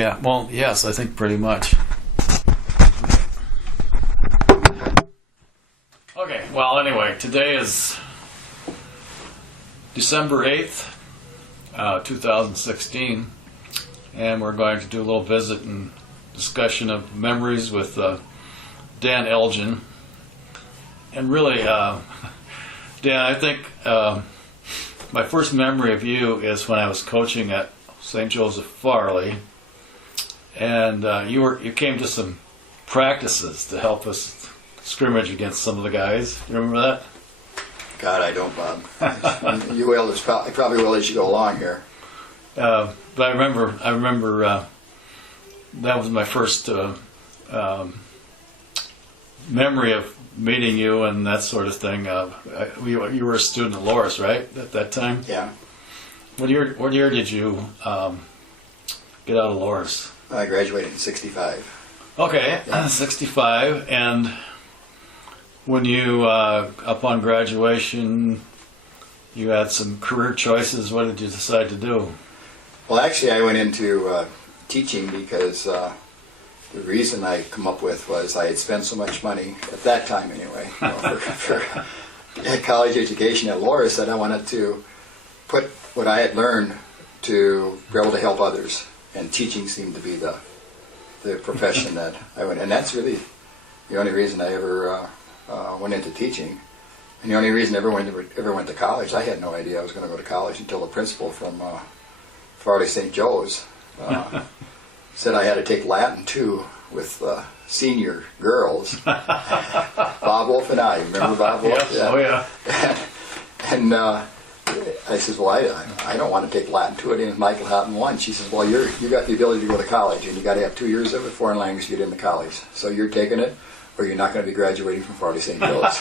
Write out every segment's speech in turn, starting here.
Yeah, well, yes, I think pretty much. Okay, well, anyway, today is December 8th, 2016, and we're going to do a little visit and discussion of memories with Dan Elgin. And really, Dan, I think my first memory of you is when I was coaching at St. Joseph Farley, and you came to some practices to help us scrimmage against some of the guys. You remember that? God, I don't, Bob. You will. I probably will as you go along here. But I remember that was my first memory of meeting you and that sort of thing. You were a student at Loris, right, at that time? Yeah. What year did you get out of Loris? I graduated in '65. Okay, yeah. 65. And when you, upon graduation, you had some career choices. What did you decide to do? Well, actually, I went into teaching because the reason I come up with was I had spent so much money, at that time anyway, for college education at Loris, that I wanted to put what I had learned to be able to help others. And teaching seemed to be the profession that I went. And that's really the only reason I ever went into teaching. And the only reason I ever went to college. I had no idea I was going to go to college until the principal from Farley St. Joe's said I had to take Latin too with senior girls. Bob Wolf and I. Remember Bob Wolf? Yes. Yeah. Oh yeah. And I says, well, I don't want to take Latin 2. I didn't Michael Houghton 1. She says, well, you got the ability to go to college, and you got to have 2 years of a foreign language to get into college. So you're taking it, or you're not going to be graduating from Farley St. Joe's.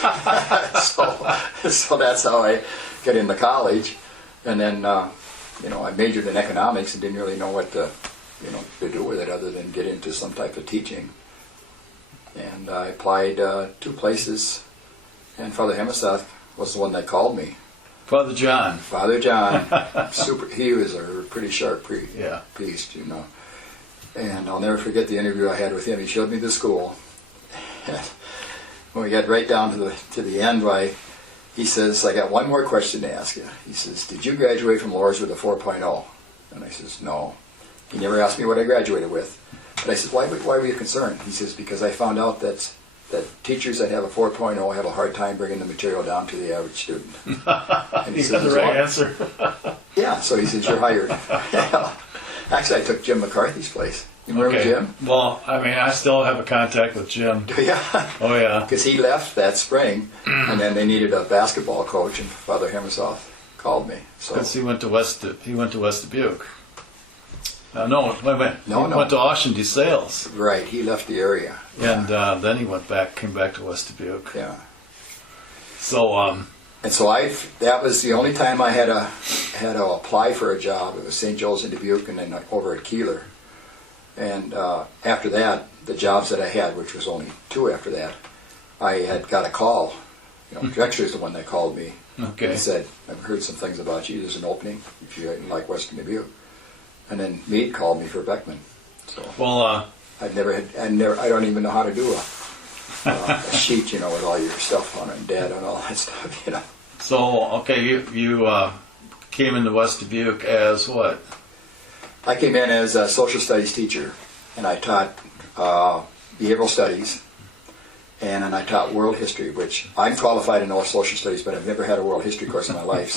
so that's how I got into college. And then, I majored in economics and didn't really know what to do with it other than get into some type of teaching. And I applied 2 places, and Father Hemisath was the one that called me. Father John. Father John, he was a pretty sharp priest, And I'll never forget the interview I had with him. He showed me the school. And when we got right down to the end, he says, I got one more question to ask you. He says, did you graduate from Loris with a 4.0? And I says, no. He never asked me what I graduated with. But I said, why were you concerned? He says, because I found out that teachers that have a 4.0 have a hard time bringing the material down to the average student. And he said the right answer. Yeah, so he says, you're hired. Yeah. Actually, I took Jim McCarthy's place. You remember Jim? Well, I still have a contact with Jim. Yeah. Oh, yeah. Because he left that spring, and then they needed a basketball coach, and Father Hemisath called me. Because he went to West Dubuque. No, wait a minute. No. Went to Austin DeSales. Right, he left the area. And then he came back to West Dubuque. Yeah. So, and so that was the only time I had to apply for a job. It was St. Joe's in Dubuque and then over at Keeler. And after that, the jobs that I had, which was only 2 after that, I had got a call. Drexler is the one that called me. Okay. He said, I've heard some things about you. There's an opening if you like Western Dubuque. And then Meade called me for Beckman. So well, I don't even know how to do a sheet, with all your stuff on it, and data and all that stuff, So, okay, you came into West Dubuque as what? I came in as a social studies teacher, and I taught behavioral studies, and then I taught world history, which I'm qualified in all social studies, but I've never had a world history course in my life.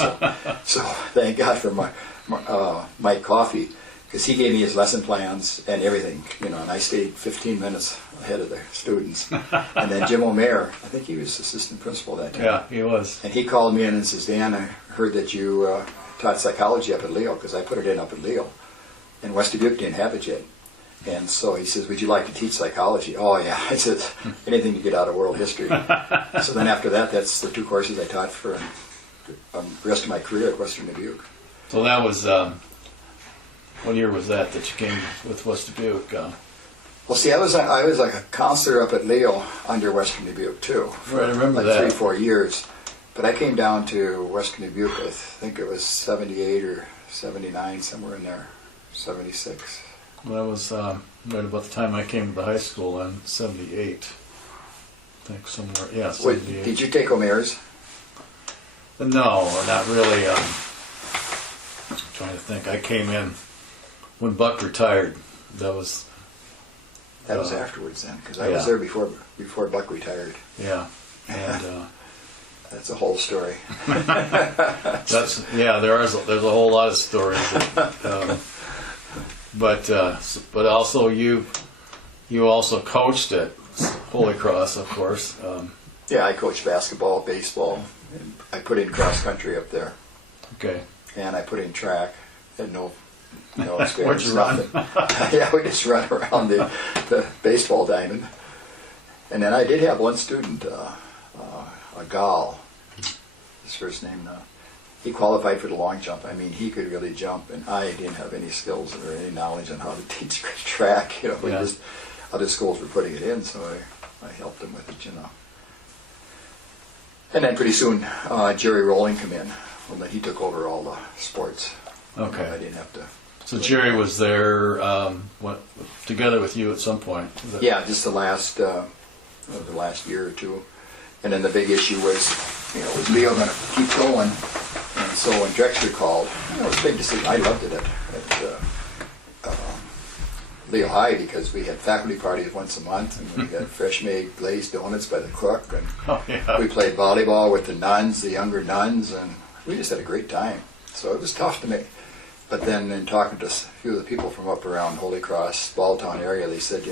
So thank God for Mike Coffey, because he gave me his lesson plans and everything, and I stayed 15 minutes ahead of the students. And then Jim O'Meara, I think he was assistant principal that time. Yeah, he was. And he called me in and says, Dan, I heard that you taught psychology up at Leo, because I put it in up at Leo. And West Dubuque didn't have it yet. And so he says, would you like to teach psychology? Oh, yeah. I said, anything to get out of world history. So then after that, that's the 2 courses I taught for the rest of my career at Western Dubuque. So that was, what year was that you came with West Dubuque? Well, see, I was like a counselor up at Leo under Western Dubuque, too. Right, I remember like that. 3-4 years. But I came down to Western Dubuque, I think it was 78 or 79, somewhere in there. 76. That was right about the time I came to the high school in '78. I think somewhere, yeah, Wait, 78. did you take O'Meara's? No, not really. I'm trying to think. I came in when Buck retired. That was Afterwards then, because I was there before Buck retired. yeah, and That's a whole story. that's there's a whole lot of stories. But also you also coached at Holy Cross, of course. Yeah, I coached basketball, baseball. And I put in cross country up there, Okay. and I put in track. Had no experience. What'd you run? Nothing. Yeah, we just run around the baseball diamond. And then I did have one student, a Gal, his first name. He qualified for the long jump. I mean, he could really jump, and I didn't have any skills or any knowledge on how to teach track. We Yeah. just other schools were putting it in, so I helped them with it. And then pretty soon, Jerry Rowling came in. Well, he took over all the sports. Okay. I didn't have to. So Jerry was there together with you at some point. Yeah, just the last year or two. And then the big issue was, was Leo going to keep going? And so when Drexler called, it was a big decision. I loved it at Leo High because we had faculty parties once a month, and we had fresh made glazed donuts by the cook, and we played volleyball with the nuns, the younger nuns, and we just had a great time. So it was tough to me. But then in talking to a few of the people from up around Holy Cross, Balltown area, they said,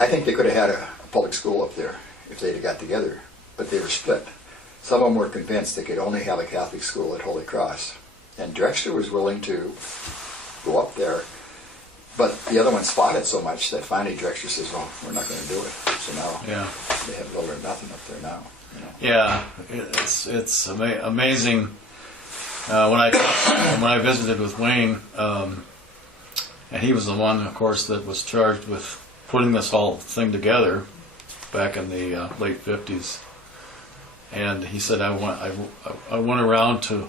I think they could have had a public school up there if they'd have got together, but they were split. Some of them were convinced they could only have a Catholic school at Holy Cross. And Drexler was willing to go up there, but the other one spotted so much that finally Drexler says, well, we're not going to do it. So now they have little or nothing up there now. Yeah, it's amazing. When I visited with Wayne, and he was the one, of course, that was charged with putting this whole thing together back in the late '50s. And he said, I went around to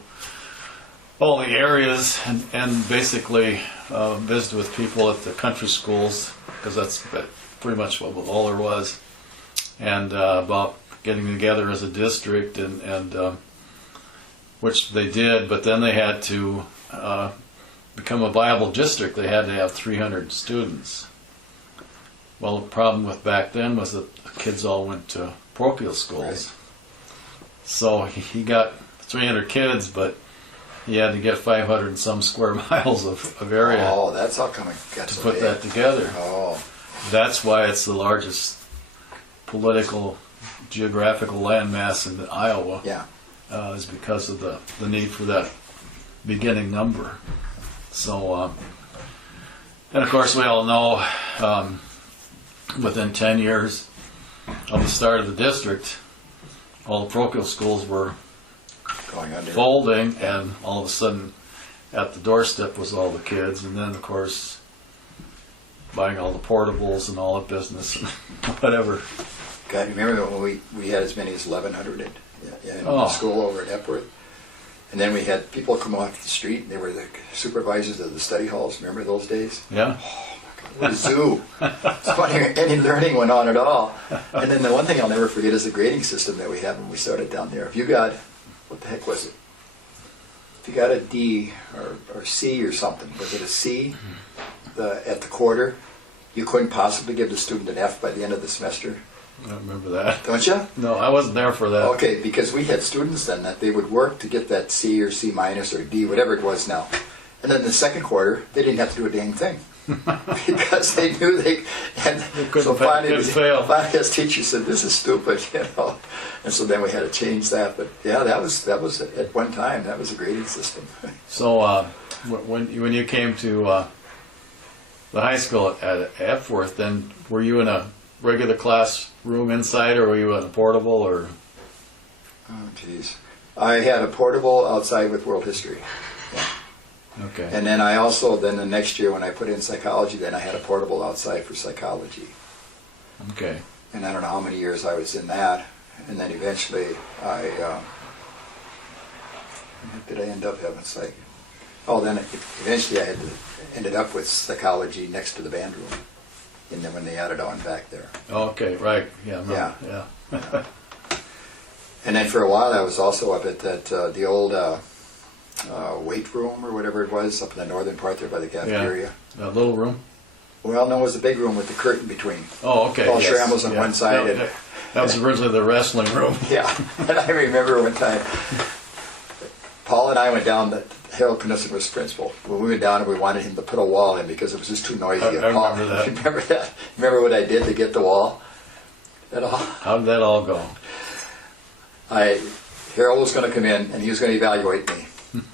all the areas and basically visited with people at the country schools, because that's pretty much all there was, and about getting together as a district, and which they did, but then they had to become a viable district. They had to have 300 students. Well, the problem with back then was that the kids all went to parochial schools. Right. So he got 300 kids, but he had to get 500 and some square miles of area. Oh, that's how come it got to so put big. that together. Oh, That's why it's the largest political, geographical landmass in Iowa. yeah. Is because of the need for that beginning number. So, and of course we all know within 10 years of the start of the district, all the parochial schools were Going under. folding, and all of a sudden at the doorstep was all the kids, and then of course buying all the portables and all the business and whatever. God, remember when we had as many as 1,100 in Oh. school over at Epworth? And then we had people come off the street, and they were the supervisors of the study halls. Remember those days? Yeah. What a zoo. It's funny, any learning went on at all. And then the one thing I'll never forget is the grading system that we had when we started down there. If you got, what the heck was it? If you got a D or C or something, was it a C at the quarter, you couldn't possibly give the student an F by the end of the semester. I don't remember that. Don't you? No, I wasn't there for that. Okay, because we had students then that they would work to get that C or C minus or D, whatever it was now. And then the second quarter, they didn't have to do a dang thing. Because they knew they couldn't fail. Finally, his teacher said, "This is stupid," And so then we had to change that. But yeah, that was at one time that was a grading system. So when you came to the high school at Epworth, then were you in a regular classroom inside, or were you in a portable, or? Oh, jeez. I had a portable outside with world history. Yeah. Okay. And then I also, then the next year when I put in psychology, then I had a portable outside for psychology. Okay. And I don't know how many years I was in that. And then eventually what did I end up having psych? Oh, then eventually I had to ended up with psychology next to the band room, and then when they added on back there. Okay, right. Yeah. Remember. Yeah. Yeah. And then for a while I was also up at that the old weight room or whatever it was up in the northern part there by the cafeteria. That little room. Well, no, it was the big room with the curtain between. Oh, okay. Paul yes. Schrammels on one side. Yeah, And, that was originally the wrestling room. yeah, and I remember one time Paul and I went down. Harold Knudsen was principal. When we went down and we wanted him to put a wall in because it was just too noisy. I remember that. You remember that? Remember what I did to get the wall? At all? How did that all go? Harold was going to come in and he was going to evaluate me.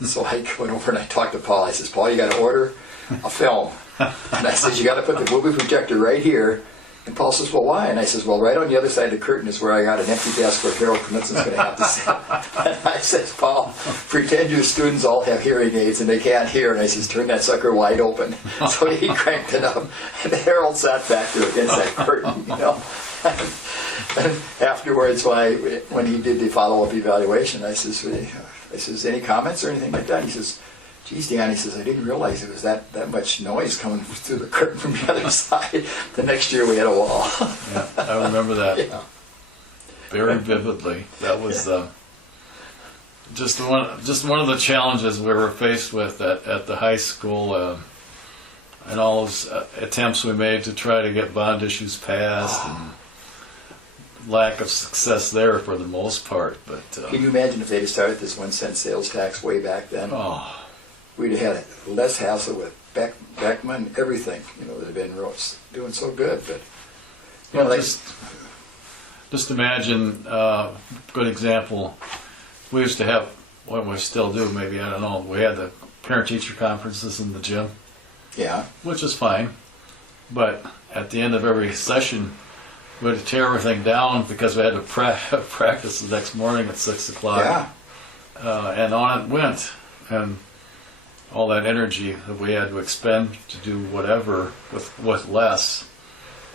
So I went over and I talked to Paul. I says, Paul, you got to order a film. And I said, you got to put the movie projector right here. And Paul says, well, why? And I says, well, right on the other side of the curtain is where I got an empty desk where Harold Knudsen's going to have to sit. And I says, Paul, pretend your students all have hearing aids and they can't hear. And I says, turn that sucker wide open. So he cranked it up. And Harold sat back there against that curtain, you know. And afterwards, when he did the follow-up evaluation, I says, any comments or anything like that? He says, geez, Dan, he says, I didn't realize it was that much noise coming through the curtain from the other side. The next year we had a wall. Yeah, I remember that Yeah. very vividly. That was just one of the challenges we were faced with at the high school, and all those attempts we made to try to get bond issues passed, and lack of success there for the most part. But Can you imagine if they'd have started this 1 cent sales tax way back then? oh, We'd have had less hassle with Beckman, everything. You know, they'd been doing so good. But you know, well, just imagine. Good example. We used to have, what we still do, maybe, I don't know. We had the parent-teacher conferences in the gym, yeah, which is fine. But at the end of every session, we had to tear everything down because we had to practice the next morning at 6 o'clock. yeah. And on it went. And all that energy that we had to expend to do whatever with less,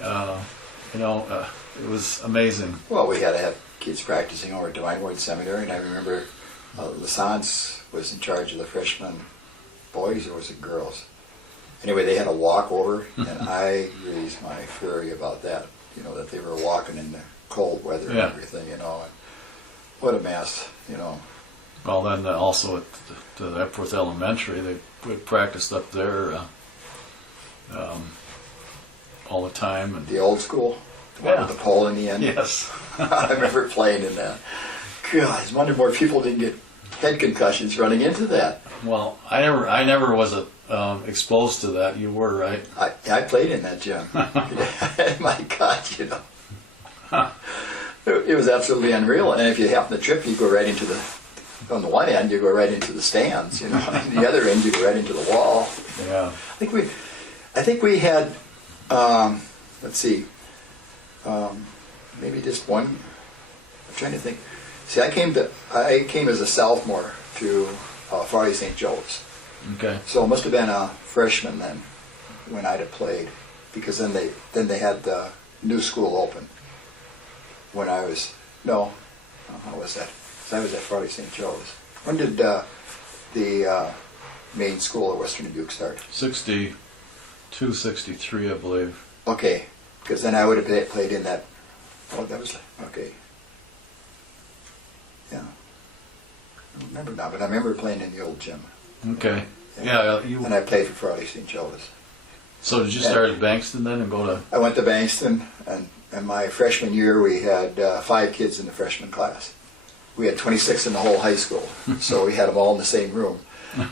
it was amazing. Well, we had to have kids practicing over at Divine Word Seminary, and I remember Lassance was in charge of the freshman boys, or was it girls? Anyway, they had a walk over, and I raised my fury about that. You know, that they were walking in the cold weather and everything. You know, and what a mess. You know. Well, then also at the Epworth Elementary, we practiced up there all the time. And The old school, the one with the pole in the end. yes. I remember playing in that. God, I wonder more people didn't get head concussions running into that. Well, I never was exposed to that. You were, right? I played in that gym. My God, you know. It was absolutely unreal. And if you happen to trip, you go right into on the one end, you go right into the stands, you know. On the other end, you go right into the wall. Yeah. I think we had, let's see, maybe just one. I'm trying to think. See, I came as a sophomore to Farley St. Joe's. Okay. So it must have been a freshman then when I'd have played, because then they had the new school open. When I was how was that? 'Cause I was at Farley St. Joe's. When did the main school at Western Dubuque start? 62, 63, I believe. Okay, because then I would have played in that. Oh, that was okay. Yeah, I don't remember now, but I remember playing in the old gym. Okay. Yeah. And I played for Farley St. Joe's. So did you start at Bankston then and go to? I went to Bankston, and my freshman year we had 5 kids in the freshman class. We had 26 in the whole high school, so we had them all in the same room.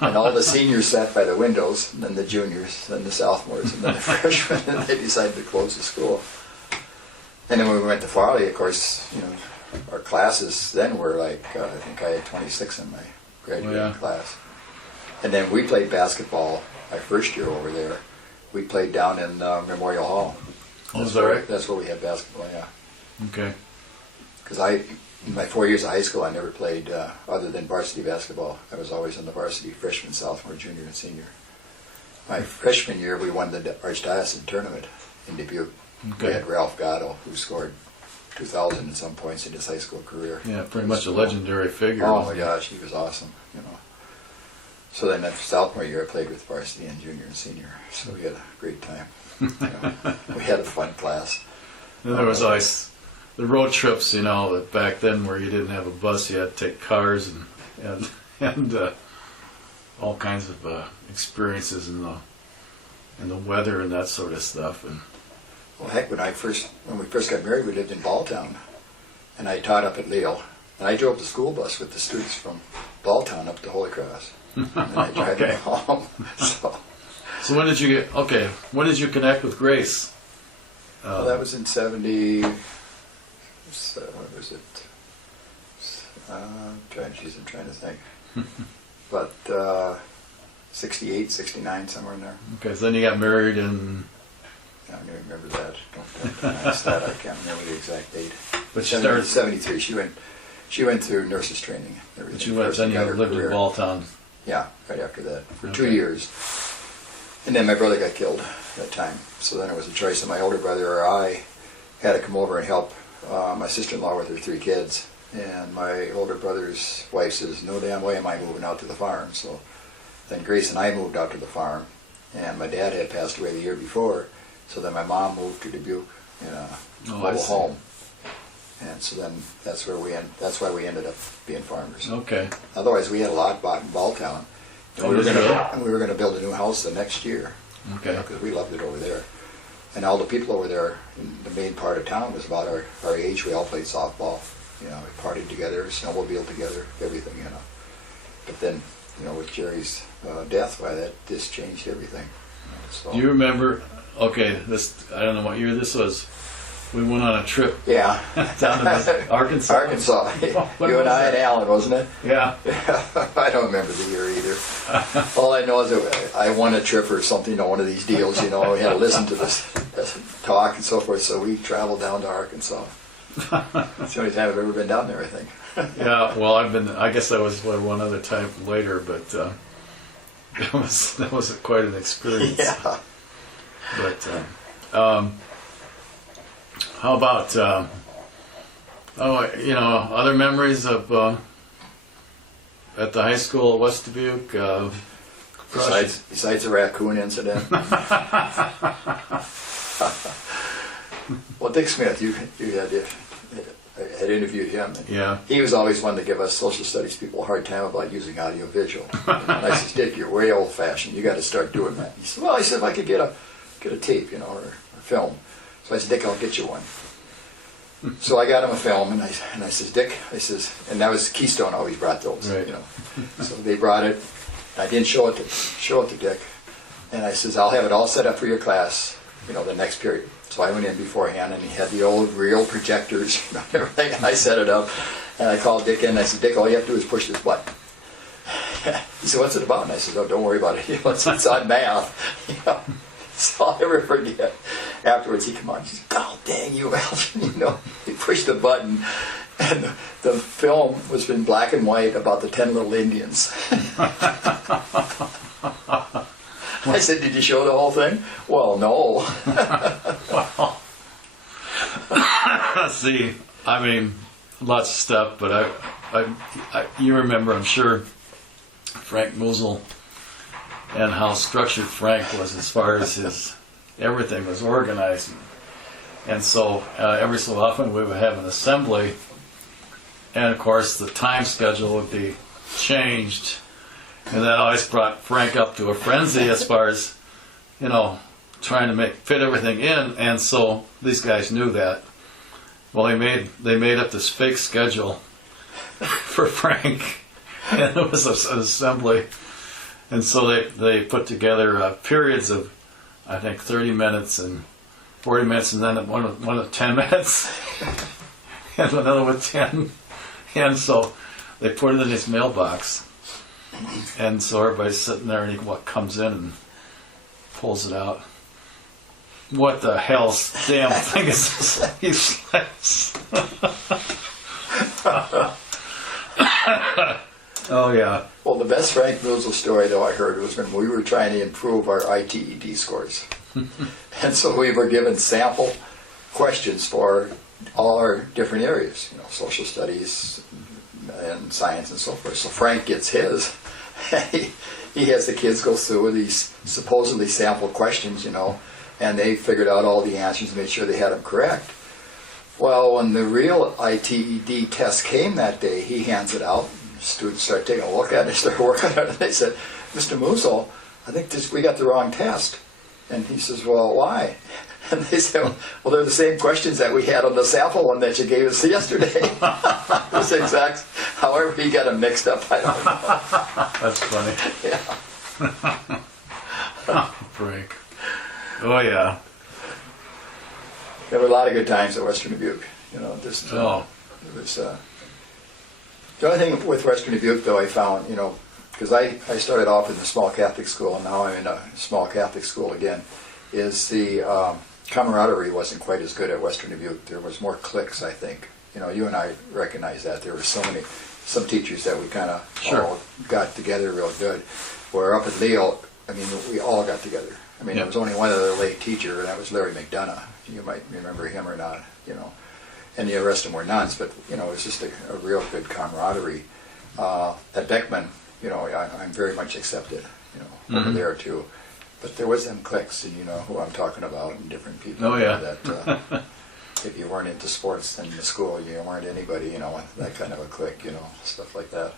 And all the seniors sat by the windows, and then the juniors, then the sophomores, and then the freshmen, and they decided to close the school. And then when we went to Farley, of course, you know, our classes then were like, I think I had 26 in my graduating class. And then we played basketball my first year over there. We played down in Memorial Hall. Oh, is that right? That's where we had basketball, yeah. Okay. Because in my 4 years of high school, I never played other than varsity basketball. I was always in the varsity freshman, sophomore, junior, and senior. My freshman year, we won the Archdiocesan tournament in Dubuque. Okay. We had Ralph Gatto, who scored 2,000 and some points in his high school career. Yeah, pretty much a legendary figure. Oh my wasn't he? gosh, he was awesome. You know. So then after sophomore year, I played with varsity and junior and senior. So we had a great time. You know, we had a fun class. And there was always the road trips, you know, that back then where you didn't have a bus, you had to take cars and all kinds of experiences in the weather and that sort of stuff. And Well, heck, when we first got married, we lived in Balltown, and I taught up at Lale, and I drove the school bus with the students from Balltown up to Holy Cross, and I drive them home. So when did you connect with Grace? Well, that was in 70. What was it? I'm trying to think. But 68, 69, somewhere in there. Okay, so then you got married in... I don't even remember that. Don't ask that. I can't remember the exact date. But she started... 73. She went through nurse's training. But you went, then you lived in Balltown. Yeah, right after that for 2 years. And then my brother got killed that time. So then it was a choice of my older brother or I had to come over and help my sister-in-law with her 3 kids. And my older brother's wife says, no damn way am I moving out to the farm. So then Grace and I moved out to the farm. And my dad had passed away the year before. So then my mom moved to Dubuque in a mobile home. And so then that's why we ended up being farmers. Okay. Otherwise we had a lot bought in Balltown. And we were going to build a new house the next year. Okay. Because we loved it over there. And all the people over there in the main part of town was about our age. We all played softball. You know, we partied together, snowmobiled together, everything, you know. But then, you know, with Jerry's death, that just changed everything. So. Do you remember, I don't know what year this was, we went on a trip down to Arkansas. Arkansas. You and I and Alan, wasn't it? Yeah. I don't remember the year either. All I know is that I won a trip or something on one of these deals, you know. We had to listen to this talk and so forth, so we traveled down to Arkansas. It's the only time I've ever been down there, I think. Yeah, well, I guess I was one other time later, but that was quite an experience. Yeah. But how about other memories of at the high school at West Dubuque? Besides the raccoon incident. Well, Dick Smith, you had interviewed him. Yeah. He was always one to give us social studies people a hard time about using audio visual. And I said, Dick, you're way old fashioned. You got to start doing that. He said, well, if I could get a tape, you know, or film. So I said, Dick, I'll get you one. So I got him a film, and I says, Dick, and that was Keystone always brought those, right. You know. So they brought it. I didn't show it to Dick, and I says, I'll have it all set up for your class, you know, the next period. So I went in beforehand, and he had the old real projectors, you know, everything. And I set it up, and I called Dick in, and I said, Dick, all you have to do is push this button. He said, what's it about? And I said, oh, don't worry about it. You know, it's on math. You know. So I'll never forget. Afterwards, he came on. He said, "God dang you, Elgin!" You know, he pushed the button, and the film was in black and white about the 10 little Indians. I said, "Did you show the whole thing?" Well, no. Well, see, I mean, lots of stuff, but you remember, I'm sure, Frank Moosel. And how structured Frank was as far as his everything was organized. And so every so often we would have an assembly, and of course the time schedule would be changed, and that always brought Frank up to a frenzy as far as, you know, trying to fit everything in. And so these guys knew that. Well, they made up this fake schedule for Frank, and it was an assembly. And so they put together periods of, I think, 30 minutes and 40 minutes, and then one of 10 minutes, and another with 10. And so they put it in his mailbox. And so everybody's sitting there, and he comes in and pulls it out. What the hell damn thing is this? He slaps. Oh, yeah. Well, the best Frank Moosel story, though, I heard was when we were trying to improve our ITED scores. And so we were given sample questions for all our different areas, you know, social studies and science and so forth. So Frank gets his. he has the kids go through these supposedly sample questions, and they figured out all the answers and made sure they had them correct. Well, when the real ITED test came that day, he hands it out. Students start taking a look at it, they start working on it, and they said, "Mr. Musil, I think we got the wrong test." And he says, "Well, why?" And they said, "Well, they're the same questions that we had on the sample one that you gave us yesterday." It's exact. However, he got them mixed up. I don't know. That's funny. Yeah. Frank. Oh, yeah. There were a lot of good times at Western Dubuque. It was. The only thing with Western Dubuque, though, I found, because I started off in a small Catholic school, and now I'm in a small Catholic school again, is the camaraderie wasn't quite as good at Western Dubuque. There was more cliques, I think. You and I recognize that. There were some teachers that we kind of all got together real good. Where up at Leo, we all got together. There was only one other late teacher, and that was Larry McDonough. You might remember him or not, and the rest of them were nuns, but it was just a real good camaraderie. At Beckman, I'm very much accepted, over there too. But there was them cliques, and you know who I'm talking about, and different people. Oh yeah. That if you weren't into sports in the school, you weren't anybody, that kind of a clique, stuff like that.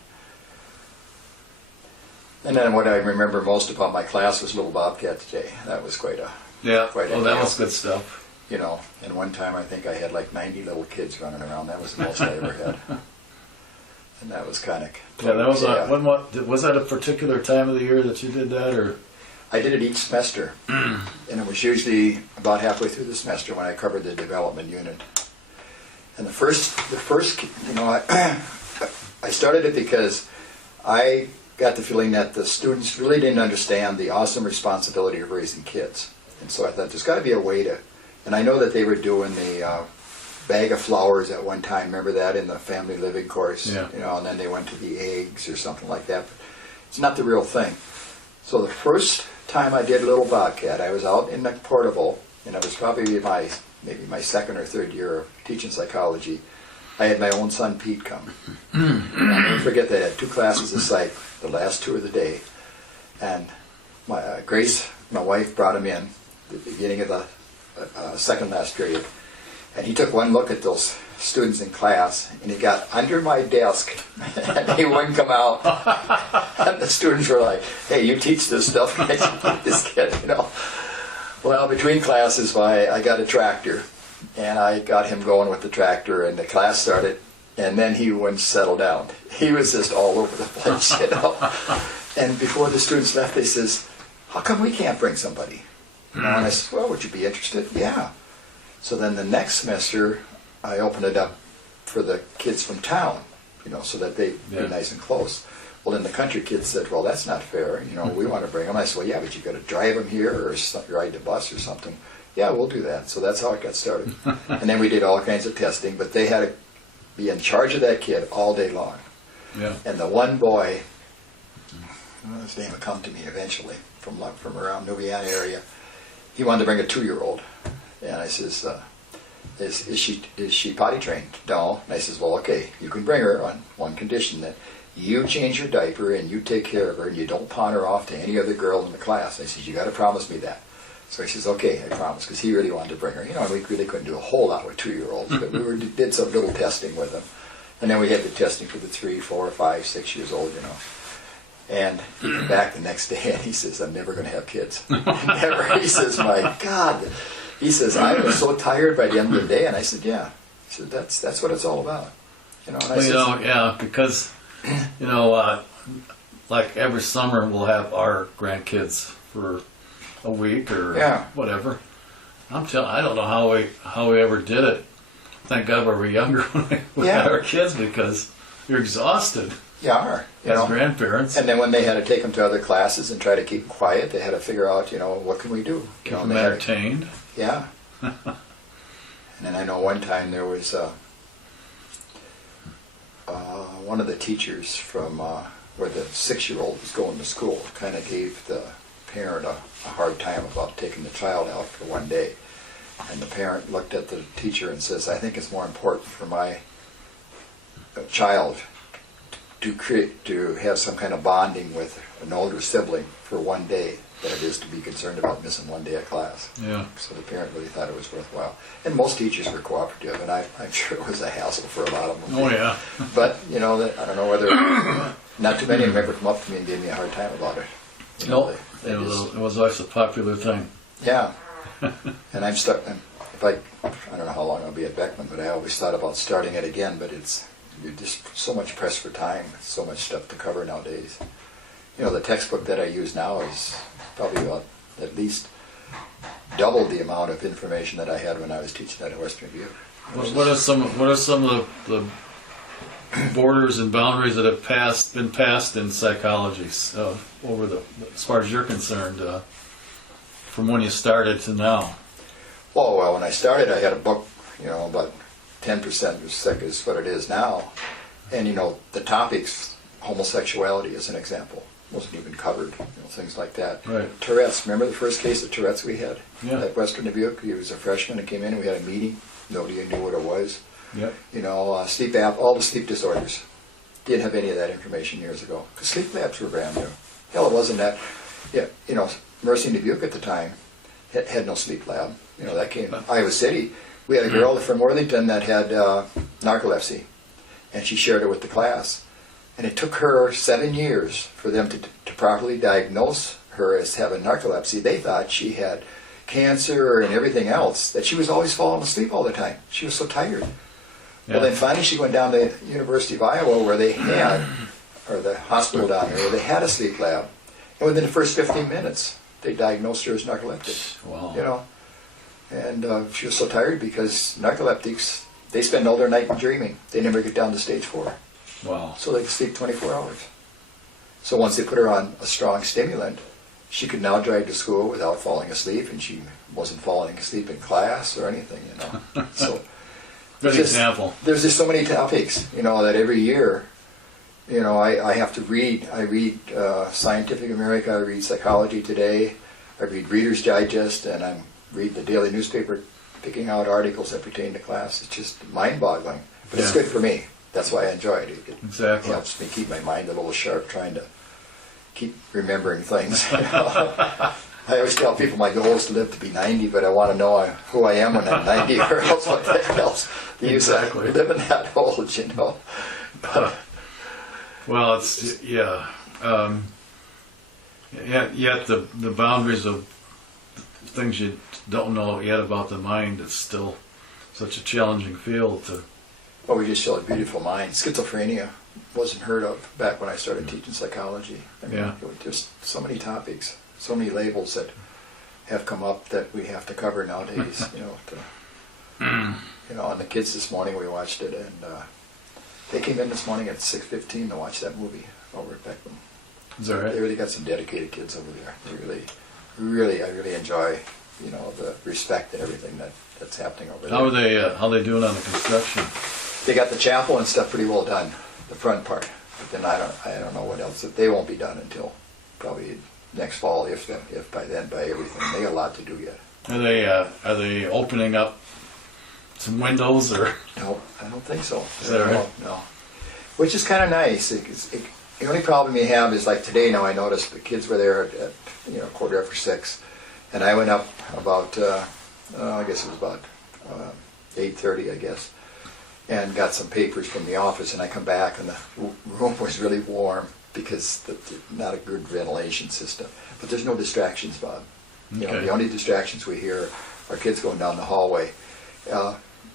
And then what I remember most about my class was Little Bobcat Day. That was quite a that deal. was good stuff. And one time I think I had like 90 little kids running around. That was the most I ever had. And that was kind of... Yeah, that was was that a particular time of the year that you did that, or? I did it each semester. And it was usually about halfway through the semester when I covered the development unit. And the first, I started it because I got the feeling that the students really didn't understand the awesome responsibility of raising kids. And so I thought there's got to be a way to... And I know that they were doing the bag of flowers at one time. Remember that in the family living course? Yeah. And then they went to the eggs or something like that. But it's not the real thing. So the first time I did Little Bobcat, I was out in the portable, and it was probably maybe my second or third year of teaching psychology. I had my own son Pete come. I'll never forget that I had 2 classes of psych, the last 2 of the day. And my Grace, my wife, brought him in at the beginning of the second last period. And he took one look at those students in class, and he got under my desk, and he wouldn't come out. And the students were like, "Hey, you teach this stuff, can't you teach this kid?" Well, between classes, I got a tractor, and I got him going with the tractor, and the class started, and then he wouldn't settle down. He was just all over the place, And before the students left, they says, "How come we can't bring somebody?" And I said, "Well, would you be interested?" "Yeah." So then the next semester, I opened it up for the kids from town, so that they'd be nice and close. Well, then the country kids said, "Well, that's not fair. We want to bring them." I said, "Well, yeah, but you got to drive them here or ride the bus or something." "Yeah, we'll do that." So that's how it got started. And then we did all kinds of testing, but they had to be in charge of that kid all day long. Yeah. And the one boy, his name would come to me eventually from around New Vienna area. He wanted to bring a 2-year-old. And I says, is she potty trained?" "No." And I says, "Well, okay, you can bring her on one condition, that you change her diaper and you take care of her and you don't pawn her off to any other girl in the class." I says, "You got to promise me that." So he says, "Okay, I promise," because he really wanted to bring her. We really couldn't do a whole lot with 2-year-olds, but we did some little testing with them. And then we had the testing for the 3, 4, 5, 6 years old, And he came back the next day and he says, "I'm never going to have kids." Never. He says, "My God." He says, "I was so tired by the end of the day." And I said, "Yeah." He said, "That's what it's all about." And I said, because, like every summer we'll have our grandkids for a week or whatever. I don't know how we ever did it. Thank God we were younger when we had our kids, because you're exhausted. Yeah, as grandparents. And then when they had to take them to other classes and try to keep them quiet, they had to figure out, what can we do? Keep them entertained. Yeah. And then I know one time there was one of the teachers from where the 6-year-old was going to school kind of gave the parent a hard time about taking the child out for one day. And the parent looked at the teacher and says, "I think it's more important for my child to have some kind of bonding with an older sibling for one day than it is to be concerned about missing one day of class. Yeah. So the parent really thought it was worthwhile. And most teachers were cooperative, and I'm sure it was a hassle for a lot of them. Oh, yeah. But, I don't know whether, not too many of them ever come up to me and gave me a hard time about it. Nope. It was always a popular thing. Yeah. And I'm stuck, I don't know how long I'll be at Beckman, but I always thought about starting it again, but you're just so much pressed for time, so much stuff to cover nowadays. The textbook that I use now is probably about at least double the amount of information that I had when I was teaching at Western Dubuque. What are some of the borders and boundaries that have been passed in psychology as far as you're concerned, from when you started to now? Oh, well, when I started, I had a book, about 10% as thick as what it is now. And, the topics, homosexuality as an example, wasn't even covered, things like that. Right. Tourette's, remember the first case of Tourette's we had Yeah. at Western Dubuque? He was a freshman and came in, and we had a meeting. Nobody knew what it was. Yep. Sleep app, all the sleep disorders. Didn't have any of that information years ago, because sleep labs were brand new. Hell, it wasn't that, Mercy in Dubuque at the time had no sleep lab. That came Iowa City. We had a girl from Worthington that had narcolepsy, and she shared it with the class. And it took her 7 years for them to properly diagnose her as having narcolepsy. They thought she had cancer and everything else, that she was always falling asleep all the time. She was so tired. Yeah. Well, then finally she went down to the University of Iowa, where they had, or the hospital down there, where they had a sleep lab. And within the first 15 minutes, they diagnosed her as narcoleptic. Wow. And she was so tired because narcoleptics, they spend all their night dreaming. They never get down to stage 4. Wow. So they can sleep 24 hours. So once they put her on a strong stimulant, she could now drive to school without falling asleep, and she wasn't falling asleep in class or anything, So Good example. There's just so many topics, that every year, I have to read. I read Scientific America, I read Psychology Today, I read Reader's Digest, and I read the daily newspaper, picking out articles that pertain to class. It's just mind-boggling. But it's good for me. That's why I enjoy it. It helps me keep my mind a little sharp, trying to keep remembering things. I always tell people my goal is to live to be 90, but I want to know who I am when I'm 90, or else what the hell's the use of living that old, Well, it's, yet the boundaries of things you don't know yet about the mind is still such a challenging field to... Well, we just show a beautiful mind. Schizophrenia wasn't heard of back when I started teaching psychology. Just so many topics, so many labels that have come up that we have to cover nowadays. And the kids this morning, we watched it, and they came in this morning at 6:15 to watch that movie over at Beckman. Is that right? They really got some dedicated kids over there. They I really enjoy, the respect and everything that's happening over there. How are they doing on the construction? They got the chapel and stuff pretty well done, the front part. But then I don't know what else. They won't be done until probably next fall, if by then, by everything. They got a lot to do yet. Are they opening up some windows, or? No, I don't think so. Is that right? No. Which is kind of nice. The only problem you have is, like today now, I noticed the kids were there at 6:15, and I went up about I guess it was about 8:30, I guess, and got some papers from the office, and I come back and the room was really warm because not a good ventilation system. But there's no distractions, Bob. Okay. The only distractions we hear are kids going down the hallway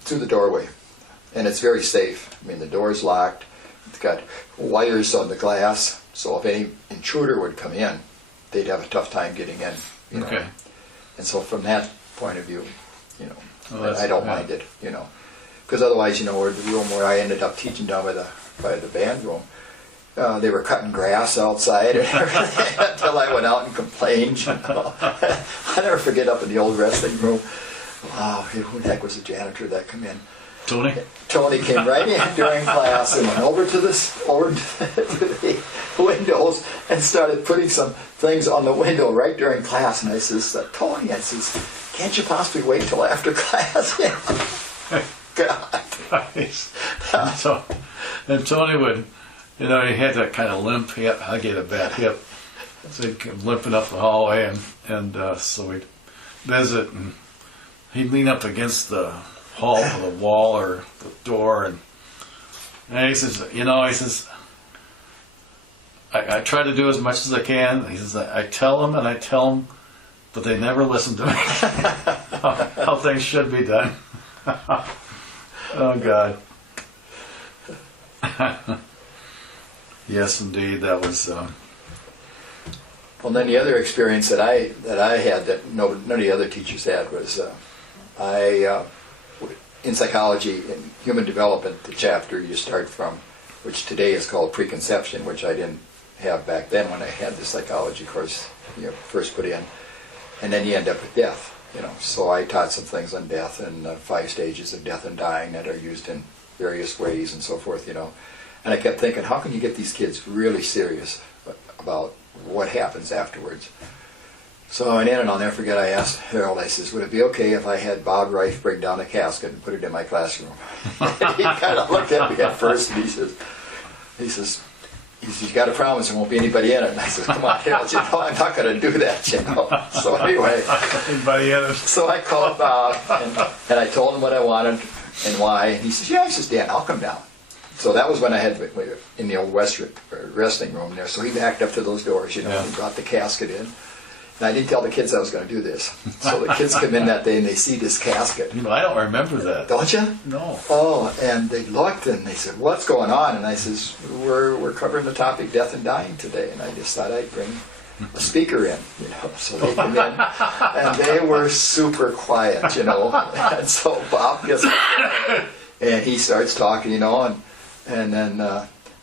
through the doorway, and it's very safe. I mean, the door's locked. It's got wires on the glass, so if any intruder would come in, they'd have a tough time getting in. Okay. And so from that point of view, Well, I don't mind it, because otherwise, where the room where I ended up teaching down by the band room, they were cutting grass outside and everything until I went out and complained. I'll never forget up in the old wrestling room. Wow, who the heck was the janitor that come in? Tony? Tony came right in during class and went over to the windows and started putting some things on the window right during class. And I says, Tony, can't you possibly wait till after class? God. Nice. And Tony would You know, he had that kind of limp hip. I get a bad hip. So he'd come limping up the hallway, and so we'd visit, and he'd lean up against the wall or the door, and he says, I try to do as much as I can. He says, I tell them, but they never listen to me. how things should be done. Oh, God. Yes, indeed, that was... Well, then the other experience that I had that none of the other teachers had was in psychology, in human development, the chapter you start from, which today is called preconception, which I didn't have back then when I had the psychology course first put in, and then you end up with death. So I taught some things on death and 5 stages of death and dying that are used in various ways and so forth. And I kept thinking, how can you get these kids really serious about what happens afterwards? So I went in, and I'll never forget, I asked Harold, I says, would it be okay if I had Bob Reif bring down a casket and put it in my classroom? And he kind of looked at me at first, and he says, you got to promise there won't be anybody in it. And I said, come on, Harold, I'm not going to do that, So anyway, anybody in it? So I called Bob, and I told him what I wanted and why. And he says, yeah. He says, Dan, I'll come down. So that was when I had in the old wrestling room there. So he backed up to those doors, and brought the casket in. And I didn't tell the kids I was going to do this. So the kids come in that day and they see this casket. I don't remember that. Don't you? No. Oh, and they looked and they said, what's going on? And I says, we're covering the topic death and dying today. And I just thought I'd bring a speaker in, So they come in and they were super quiet, And so Bob gets and he starts talking, and then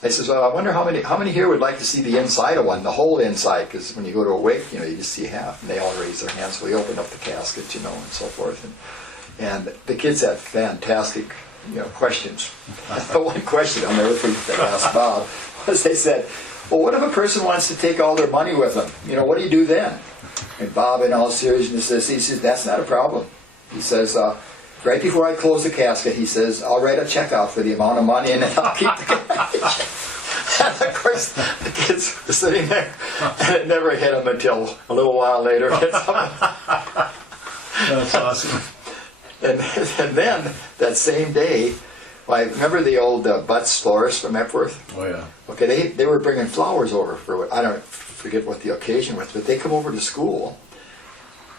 I says, well, I wonder how many here would like to see the inside of one, the whole inside, because when you go to a wake, you just see half, and they all raise their hands. So we opened up the casket, and so forth, and the kids had fantastic, questions. The one question I'll never forget they asked Bob was, they said, well, what if a person wants to take all their money with them? What do you do then? And Bob, in all seriousness, he says, that's not a problem. He says, right before I close the casket, he says, I'll write a check out for the amount of money, and then I'll keep the cash. And of course, the kids were sitting there, and it never hit them until a little while later. That's awesome. And then, that same day, I remember the old Butts florists from Epworth? Oh, yeah. Okay, they were bringing flowers over for, I don't forget what the occasion was, but they come over to school.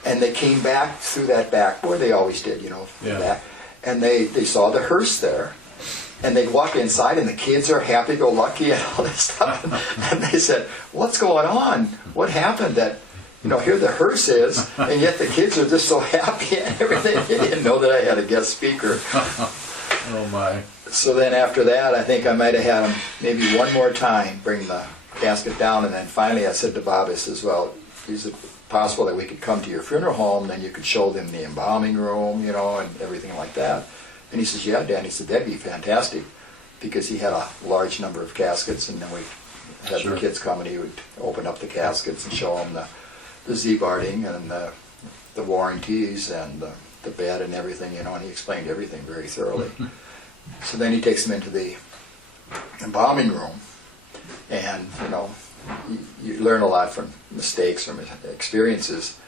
And they came back through that back door, they always did, back, and they saw the hearse there. And they'd walk inside, and the kids are happy-go-lucky and all this stuff. And they said, what's going on? What happened that, here the hearse is, and yet the kids are just so happy and everything. They didn't know that I had a guest speaker. Oh, my. So then after that, I think I might have had them maybe one more time bring the casket down. And then finally I said to Bob, I says, well, is it possible that we could come to your funeral home, then you could show them the embalming room, and everything like that? And he says, yeah, Dan. He said, that'd be fantastic, because he had a large number of caskets, and then we had the kids come, and he would open up the caskets and show them the Z-barding and the warranties and the bed and everything, and he explained everything very thoroughly. So then he takes them into the embalming room, and, you learn a lot from mistakes, from experiences,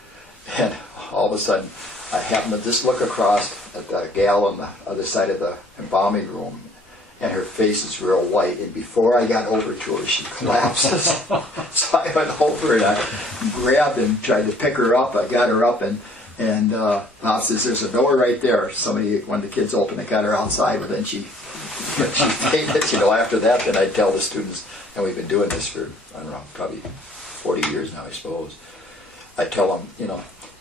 and all of a sudden I happen to just look across at the gal on the other side of the embalming room, and her face is real white, and before I got over to her, she collapses. So I went over and I grabbed and tried to pick her up. I got her up, and Bob says, there's a door right there. One of the kids opened it, got her outside, but then she fainted. After that, then I'd tell the students, and we've been doing this for, I don't know, probably 40 years now, I suppose. I tell them,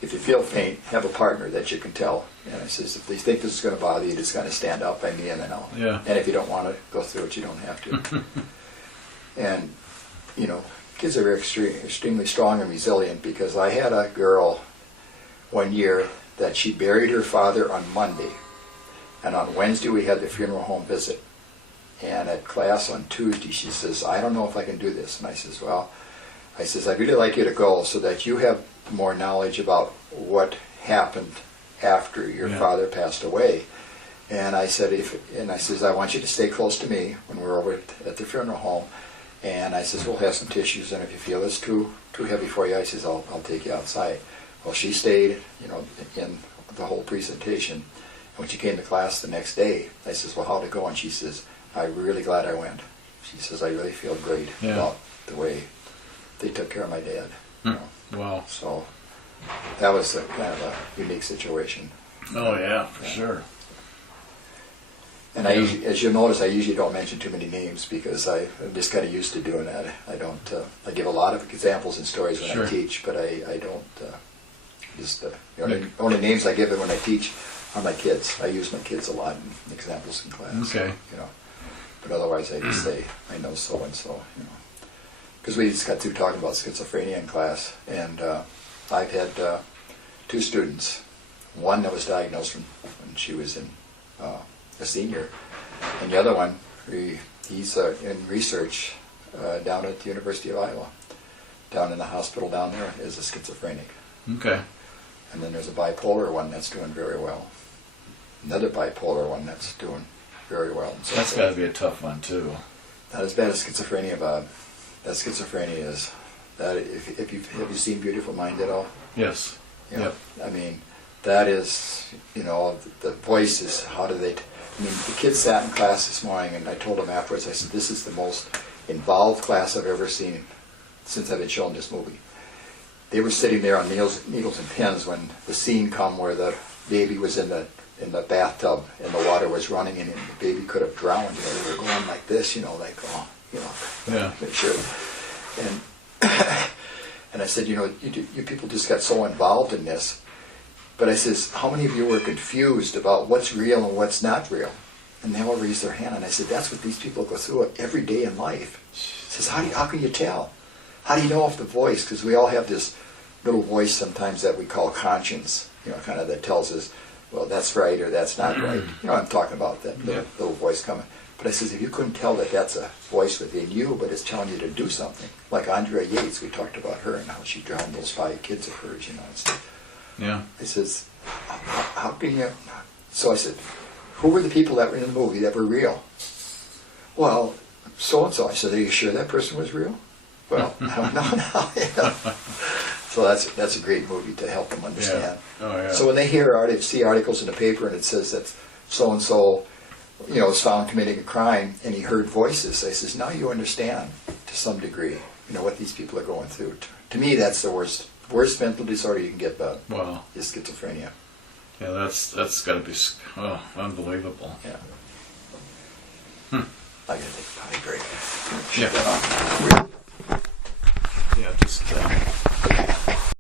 if you feel faint, have a partner that you can tell. And I says, if they think this is going to bother you, just kind of stand up by me, and then I'll. Yeah. And if you don't want to go through it, you don't have to. And, kids are very extremely strong and resilient, because I had a girl one year that she buried her father on Monday, and on Wednesday we had the funeral home visit. And at class on Tuesday, she says, I don't know if I can do this. And I says, well, I'd really like you to go so that you have more knowledge about what happened after your father passed away. And I said, I want you to stay close to me when we're over at the funeral home. And I says, we'll have some tissues, and if you feel it's too heavy for you, I says, I'll take you outside. Well, she stayed, in the whole presentation. And when she came to class the next day, I says, well, how'd it go? And she says, I'm really glad I went. She says, I really feel great about the way they took care of my dad. Wow. So that was kind of a unique situation. Oh, yeah, for sure. And as you'll notice, I usually don't mention too many names because I'm just kind of used to doing that. I don't. I give a lot of examples and stories when I teach, but I don't. The only names I give it when I teach are my kids. I use my kids a lot in examples in class. Okay. But otherwise, I just say I know so and so. Because we just got through talking about schizophrenia in class, and I've had 2 students. One that was diagnosed when she was a senior, and the other one, he's in research down at the University of Iowa, down in the hospital down there, as a schizophrenic. Okay. And then there's a bipolar one that's doing very well. Another bipolar one that's doing very well. So that's got to be a tough one too. Not as bad as schizophrenia, Bob. That schizophrenia is that. Have you seen Beautiful Mind at all? Yes. Yep. I mean, that is, the voices. How do they? The kids sat in class this morning, and I told them afterwards, I said, this is the most involved class I've ever seen since I've been shown this movie. They were sitting there on needles and pins when the scene come where the baby was in the bathtub and the water was running and the baby could have drowned. They were going like this, make sure. And I said, you people just got so involved in this. But I says, how many of you were confused about what's real and what's not real? And they all raised their hand. And I said, that's what these people go through every day in life. He says, how can you tell? How do you know if the voice, because we all have this little voice sometimes that we call conscience, kind of that tells us, well, that's right or that's not right. I'm talking about that little voice coming. But I says, if you couldn't tell that that's a voice within you, but it's telling you to do something, like Andrea Yates, we talked about her and how she drowned those 5 kids of hers, Yeah. I says, how can you? So I said, who were the people that were in the movie that were real? Well, so and so. I said, are you sure that person was real? Well, no. So that's a great movie to help them understand. Yeah. Oh, yeah. So when they see articles in the paper and it says that so and so, was found committing a crime and he heard voices, I says, now you understand to some degree, what these people are going through. To me, that's the worst mental disorder you can get, Bob. Wow. Is schizophrenia. Yeah, that's got to be unbelievable. Yeah. I gotta take a potty break. Yeah. Shut that off. Yeah, just.